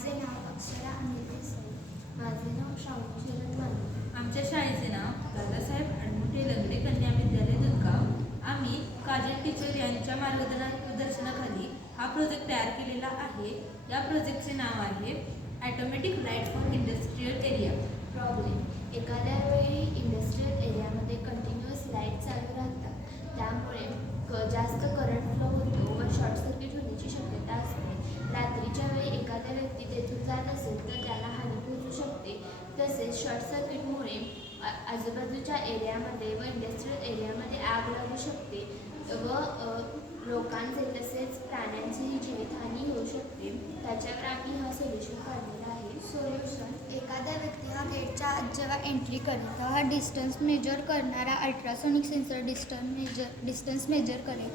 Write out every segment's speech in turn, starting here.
माझे नाव अक्षरा अनिल देसाई. माझे नाव श्रावणी शरद माने. आमच्या शाळेचे नाव दादासाहेब अडमुटे लंगडे कन्या विद्यालय दुधगाव. आम्ही काजल टीचर यांच्या मार्गदर्शनाखाली हा प्रोजेक्ट तयार केलेला आहे. या प्रोजेक्टचे नाव आहे automatic light for industrial area. Problem: एखाद्या वेळी इंडस्ट्रियल एरियामध्ये कंटिन्युअस लाईट चालू राहतात. त्यामुळे जास्त करंट फ्लो होतो व शॉर्ट सर्किट होण्याची शक्यता असते. रात्रीच्या वेळी एखादा व्यक्ती तेथून जात असेल तर त्याला हानी पोहोचू शकते. तसेच शॉर्ट सर्किटमुळे आजूबाजूच्या एरियामध्ये व इंडस्ट्रियल एरियामध्ये आग लागू शकते व लोकांचे तसेच प्राण्यांचीही जीवितहानी होऊ शकते. त्याच्यावर आम्ही हा सोल्युशन काढलेला आहे. सोल्युशन: एखादा व्यक्ती हा गेटच्या आत जेव्हा एंट्री करेल तेव्हा हा डिस्टन्स मेजर करणारा अल्ट्रासोनिक सेन्सर डिस्टन्स मेजर करेल.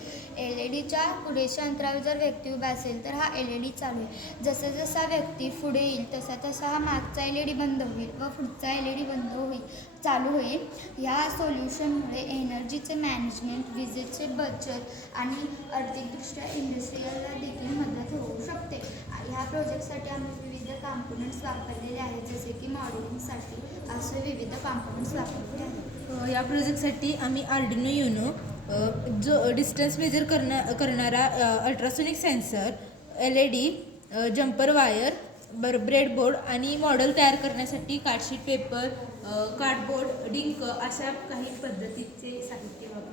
LED च्या पुरेशा अंतरावर जर व्यक्ती उभा असेल तर हा LED चालू होईल. जसं जसा व्यक्ती पुढे येईल तसा तसा हा मागचा LED बंद होईल व पुढचा LED चालू होईल. ह्या सोल्युशनमुळे एनर्जीचे मॅनेजमेंट, विजेचे बचत आणि आर्थिकदृष्ट्या इंडस्ट्रीयलला देखील मदत होऊ शकते. ह्या प्रोजेक्टसाठी आम्ही विविध कॉम्पोनंट्स वापरलेले आहेत, जसे की मॉडेलिंगसाठी असे विविध कॉम्पोनंट्स वापरले आहेत. या प्रोजेक्टसाठी आम्ही आर्डिनो युनो जो डिस्टन्स मेजर करणारा ultrasonic sensor, LED, jumper wire, breadboard आणि मॉडेल तयार करण्यासाठी कार्डशीट पेपर, कार्डबोर्ड, डिंक अशा काही पद्धतीचे साहित्य वापरले.